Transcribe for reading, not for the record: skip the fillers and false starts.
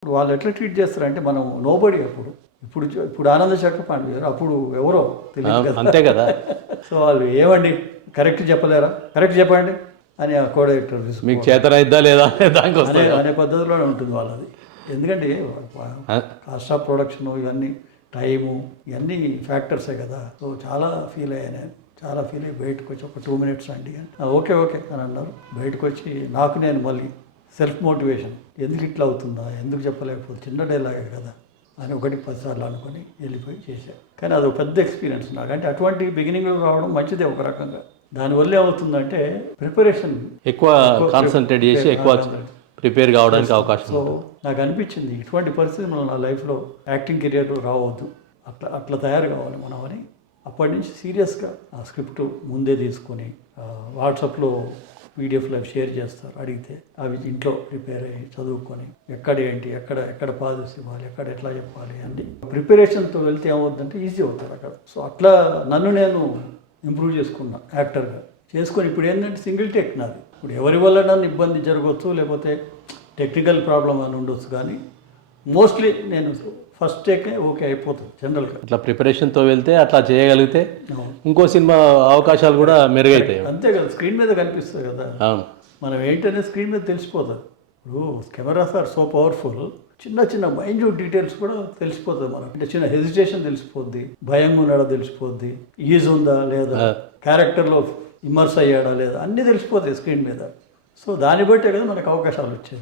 ఇప్పుడు వాళ్ళు ఎట్లా ట్రీట్ చేస్తారంటే మనం నోబడి ఇప్పుడు ఆనంద చక్రపాణి గారు అప్పుడు ఎవరో తెలియదు కదా. అంతే కదా. సో వాళ్ళు ఏమండి కరెక్ట్ చెప్పలేరా, కరెక్ట్ చెప్పండి అని ఆ కో డైరెక్టర్ మీకు చేతనైద్దా లేదా దానికోసం అనే పద్ధతిలోనే ఉంటుంది వాళ్ళది. ఎందుకంటే కాస్ట్ ఆఫ్ ప్రొడక్షన్ ఇవన్నీ టైము ఇవన్నీ ఫ్యాక్టర్సే కదా. సో చాలా ఫీల్ అయ్యాను నేను, చాలా ఫీల్ అయ్యి బయటకు వచ్చి ఒక 2 minutes అండి ఓకే అని అన్నారు. బయటకు వచ్చి నాకు నేను మళ్ళీ సెల్ఫ్ మోటివేషన్, ఎందుకు ఇట్లా అవుతుందా, ఎందుకు చెప్పలేకపోతే చిన్న డైలాగే కదా అని 1-10 సార్లు అనుకొని వెళ్ళిపోయి చేశాను. కానీ అది ఒక పెద్ద ఎక్స్పీరియన్స్ నాకు. అంటే అటువంటి బిగినింగ్లో రావడం మంచిదే ఒక రకంగా. దానివల్ల ఏమవుతుందంటే ప్రిపరేషన్ ఎక్కువ కాన్సన్ట్రేట్ చేసి ఎక్కువ ప్రిపేర్ కావడానికి అవకాశం. సో నాకు అనిపించింది ఇటువంటి పరిస్థితి మనం నా లైఫ్లో యాక్టింగ్ కెరియర్లో రావద్దు, అట్లా తయారు కావాలి మనం అని. అప్పటి నుంచి సీరియస్గా ఆ స్క్రిప్ట్ ముందే తీసుకొని వాట్సాప్లో పీడిఎఫ్లో షేర్ చేస్తారు అడిగితే, అవి ఇంట్లో ప్రిపేర్ అయ్యి చదువుకొని ఎక్కడ ఎక్కడ పాజిటివ్స్ ఇవ్వాలి, ఎక్కడ ఎట్లా చెప్పాలి అన్ని ప్రిపరేషన్తో వెళ్తే ఏమవుతుందంటే ఈజీ అవుతారు అక్కడ. సో అట్లా నన్ను నేను ఇంప్రూవ్ చేసుకున్నా యాక్టర్గా చేసుకొని. ఇప్పుడు ఏంటంటే సింగిల్ టేక్ నాది. ఇప్పుడు ఎవరి వల్ల నన్ను ఇబ్బంది జరగవచ్చు, లేకపోతే టెక్నికల్ ప్రాబ్లం అని ఉండొచ్చు, కానీ మోస్ట్లీ నేను ఫస్ట్ టేకే ఓకే అయిపోతుంది జనరల్గా. అట్లా ప్రిపరేషన్తో వెళ్తే అట్లా చేయగలిగితే ఇంకో సినిమా అవకాశాలు కూడా మెరుగైతాయి. అంతే కదా, స్క్రీన్ మీద కనిపిస్తుంది కదా. మనం ఏంటనే స్క్రీన్ మీద తెలిసిపోతుంది. ఇప్పుడు కెమెరాస్ ఆర్ సో పవర్ఫుల్, చిన్న మైన్యూట్ డీటెయిల్స్ కూడా తెలిసిపోతుంది మనకు. అంటే చిన్న హెజిటేషన్ తెలిసిపోద్ది, భయం ఉన్నాడా తెలిసిపోద్ది, ఈజ్ ఉందా లేదా, క్యారెక్టర్లో ఇమర్స్ అయ్యాడా లేదా, అన్నీ తెలిసిపోతాయి స్క్రీన్ మీద. సో దాన్ని బట్టే కదా మనకు అవకాశాలు వచ్చేది.